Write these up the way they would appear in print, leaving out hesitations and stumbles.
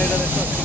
গাড়িটা দেখতে পাচ্ছি।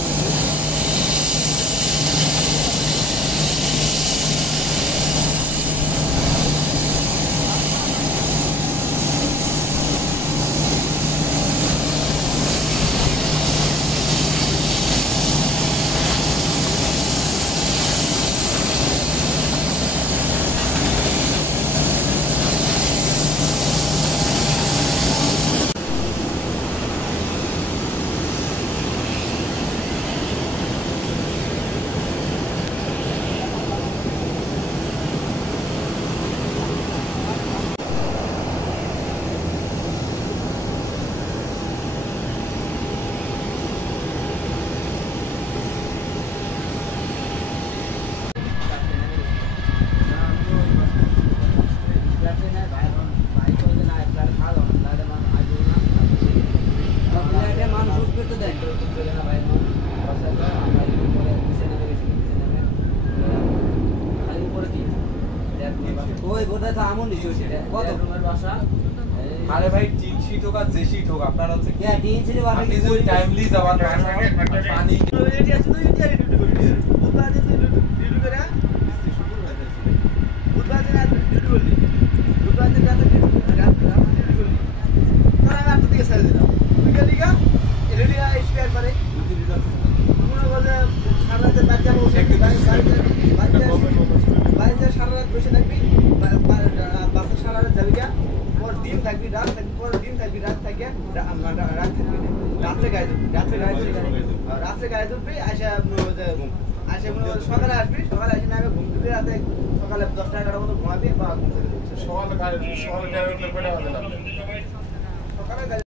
আরে ভাই টিন শীট হোক আর যে শীট হোক আপনার হচ্ছে কি টিন শীট আপনি যদি টাইমলি যাওয়ার পানি এটি আছে তো এটি ডিউটি করতে বুধবার দিন ডিউটি করে বুধবার দিন ডিউটি করলি বুধবার দিন রাতে ডিউটি করলি তারা আমি আপনার দিকে ছেড়ে দিলাম তুই গেলি গা রেডিয়া এক্সপায়ার করে মনে বলে সারা রাতে বাড়ি যাবো বাড়িতে সারা রাত বসে থাকবি বাসে সারা রাত যাবি গা দিন থাকবি রাত থাকবি পরের দিন থাকবি রাত থাকে রাত থাকবি রাত্রে গায়ে ধরবি রাত্রে গায়ে ধরবি আসে সকালে আসবি সকালে আসে না ঘুম দিবি রাতে সকালে 10টা 11টার মতো ঘুমাবি বা ঘুম থেকে সকালে